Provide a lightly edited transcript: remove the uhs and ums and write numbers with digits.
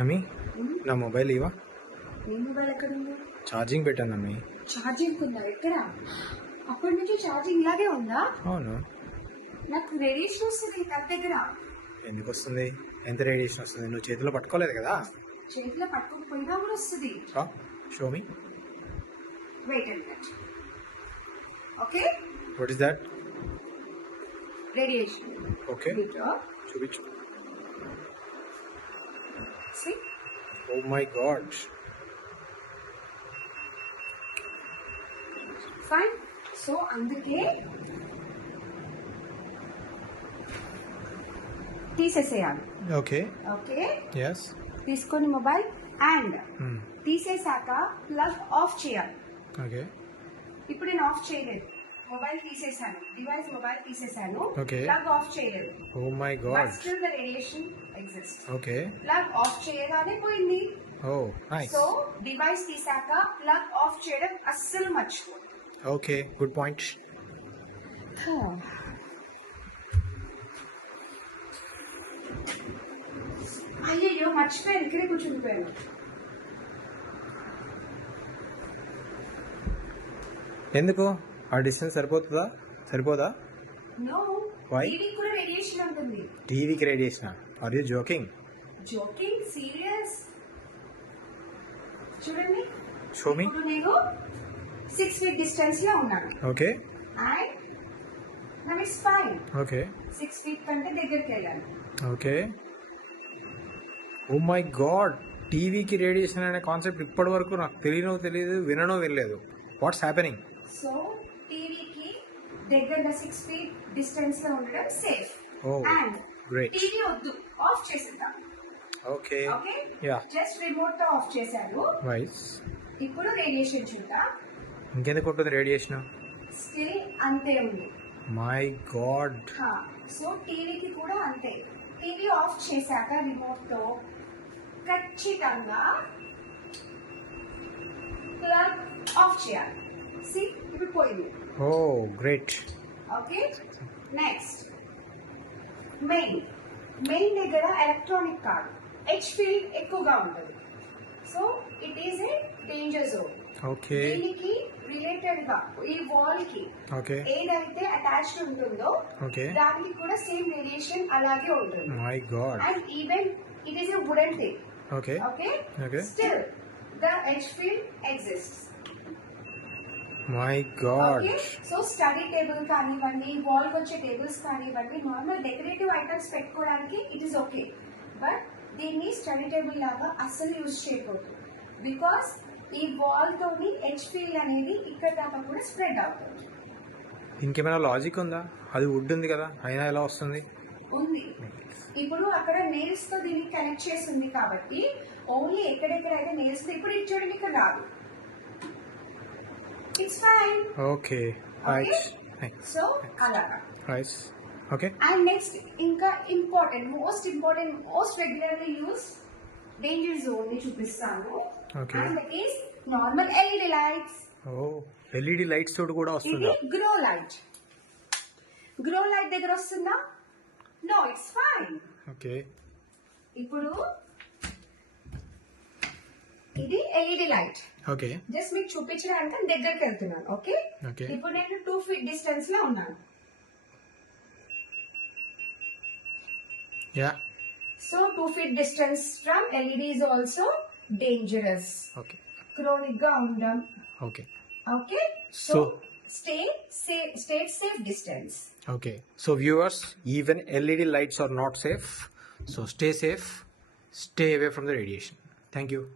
అమ్మి నా మొబైల్ ఇవా. నీ మొబైల్ ఎక్కడ ఉంది? ఛార్జింగ్ పెట్టాను అమ్మి. ఛార్జింగ్ ఉందా? ఎక్కడ? అప్పటి నుంచి ఛార్జింగ్ ఇలాగే ఉందా? అవును. నాకు రేడియేషన్ వస్తుంది నా దగ్గర. ఎందుకు వస్తుంది? ఎంత రేడియేషన్ వస్తుంది? నువ్వు చేతిలో పట్టుకోలేదు కదా. చేతిలో పట్టుకోకపోయినా కూడా వస్తుంది. Show me. Wait and wait. Okay, what is that? Radiation. Okay, చూపించు. See? Oh my god. Fine. So అందుకే తీసేసేయాలి. ఓకే. Okay, yes. తీసుకొని మొబైల్ అండ్ తీసేసాక ప్లగ్ ఆఫ్ చేయాలి. ఓకే. ఇప్పుడు నేను ఆఫ్ చేయలేదు, మొబైల్ తీసేసాను, డివైస్ మొబైల్ తీసేసాను, Okay. ప్లగ్ ఆఫ్ చేయలేదు. Oh my but god. Still the radiation exist. Okay. Plug off చేయగానే పోయింది. Oh, nice. సో డివైస్ తీసాక ప్లగ్ ఆఫ్ చేయడం అస్సలు మర్చిపో. Okay, good point. అయ్యయ్యో మర్చిపోయాను, ఇక్కడే కూర్చుండిపోయాను. ఎందుకు? ఆ డిస్టెన్స్ సరిపోదా? No, Why? టీవీ కూడా రేడియేషన్ ఉంటుంది. టీవీకి radiation? Are you joking? Joking, serious. చూడండి, షో మీ. ఇప్పుడు నేను 6 feet డిస్టెన్స్ లో ఉన్నాను okay. And now it's fine. Okay. 6 feet కంటే దగ్గరికి వెళ్ళాను. ఓకే. ఓ మై గాడ్, టీవీకి రేడియేషన్ అనే కాన్సెప్ట్ ఇప్పటి వరకు నాకు తెలియదు, వినలేదు. What's happening? సో టీవీకి దగ్గరగా 6 feet డిస్టెన్స్ లో ఉండడం safe. Oh, and great. TV వద్దు, ఆఫ్ చేసేద్దాం. Okay. Okay, yeah. Just remote తో ఆఫ్ చేశాను. వైస్. ఇప్పుడు రేడియేషన్ చూద్దాం. ఇంకెందుకు ఉంటుంది రేడియేషన్? స్టిల్ అంతే ఉంది. My God. సో టీవీకి కూడా అంతే. టీవీ ఆఫ్ చేశాక రిమోట్ తో ఖచ్చితంగా ప్లగ్ ఆఫ్ చేయాలి. సి, ఇప్పుడు పోయింది. ఓ గ్రేట్. ఓకే, నెక్స్ట్ మెయిన్ దగ్గర ఎలక్ట్రానిక్ కాదు, హెచ్ ఫీల్డ్ ఎక్కువగా ఉంటుంది. So it is a danger zone. Okay. దీనికి రిలేటెడ్ గా ఈ వాల్ కి ఓకే. ఏదైతే అటాచ్డ్ ఉంటుందో ఓకే. దానికి కూడా సేమ్ రేడియేషన్ అలాగే ఉంటుంది. My God. And even it is a wooden thing. Okay. Okay, okay. Still the H field exists. My God. Okay, so study table కానివ్వండి, వాల్ వచ్చే టేబుల్స్ కానివ్వండి, నార్మల్ డెకరేటివ్ ఐటమ్స్ పెట్టుకోవడానికి it is okay. But దీన్ని study table లాగా అస్సలు use చేయకూడదు. Because ఈ wall తోని హెచ్ ఫీల్డ్ అనేది ఇక్కడ దాకా కూడా స్ప్రెడ్ అవుతుంది. ఇంకేమైనా లాజిక్ ఉందా? అది వుడ్ ఉంది కదా, అయినా ఎలా వస్తుంది? ఉంది. ఇప్పుడు అక్కడ నెయిల్స్ తో దీన్ని కనెక్ట్ చేసి ఉంది కాబట్టి ఓన్లీ ఎక్కడెక్కడైతే నెయిల్స్ ఇప్పుడు ఇచ్చోడికి ఇక్కడ రాదు. It's fine. Okay. Right. So అలాగా. రైట్. ఓకే. అండ్ నెక్స్ట్ ఇంకా most important most regularly use danger zone ని చూపిస్తాను. Okay. And that is normal LED lights. Oh, LED lights తోటి కూడా ఇది వస్తుందా? గ్రో లైట్ దగ్గర వస్తుందా? No, it's fine. ఓకే. ఇప్పుడు ఇది ఎల్ఈడి లైట్. ఓకే. జస్ట్ మీకు చూపించడానికి దగ్గరికి వెళ్తున్నాను. Okay, okay. ఇప్పుడు నేను 2 feet డిస్టెన్స్ లో ఉన్నాను. Yeah. So 2 feet distance from LED is also dangerous. Okay. Chronic గా ఉండడం. Okay. Okay, so So, stay safe distance. Okay. So viewers, even LED lights are not safe. So stay safe. Stay away from the radiation. Thank you.